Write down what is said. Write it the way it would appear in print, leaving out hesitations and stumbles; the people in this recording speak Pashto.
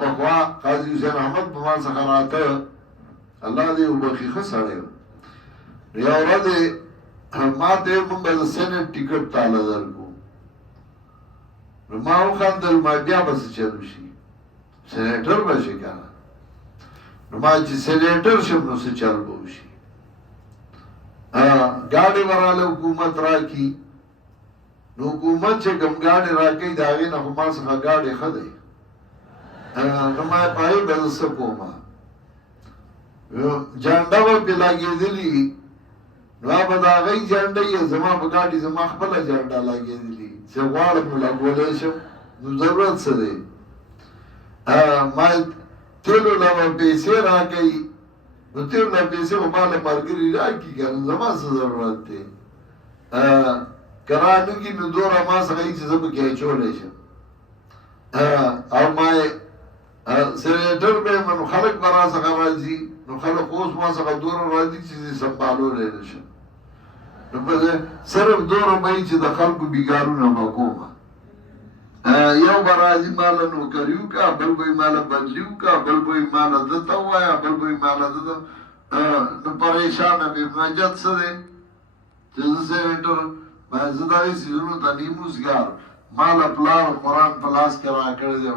پخوا قاضی حسین احمد په ما څخه راته الله دې وبخي ښه سړی و یوه ورځ ما ته یې مونږ به د سینټ ټکټ تاله درکړو نو ما وخندل ما بیا به څه چل وشي سینیټر به شي که نه نو ما چې سینیټر شم نو څه چل به وشي ګاډې به راله حکومت راکړي نو حکومت چې کوم ګاډې راکوي د هغې نه خو ما څخه ګاډې ښه دی نو ما په هغې به زه څه کوم جانډه به پرې لګېدلي نو به د هغې جانډه یې زما په ګاډي زما خپله جانډه لګېدلي چې غواړم نو لګولی شم نو ضرورت څه دی ما تیلو له به پیسې راکوي نو تیلو له پیسې خو ما له ملګري راکړي که نه زما څه ضرورت دی که رانکړي نو دومره ما څخه یي چې زه پکې اچولی شم او ما سینیټر به یم نو خلک به را څخه راځي نو خلک اوس ما څخه دومره راځي چې زه سمبالولی نه شم نو په صرف دومره به یي چې د خلکو بیګارونه به کومه یو به راځي ماله نوکري وکړه بل به یې ماله بدلي وکړه بل به یې ماله ده ته ووایه بل به یې ماله ده ته نو پریشانه مې مجد څه دی چې زه سینیټر زه دغې څیزونو ته نیم اوسګار ما له پلار قرآن په لاس کې راکړی دی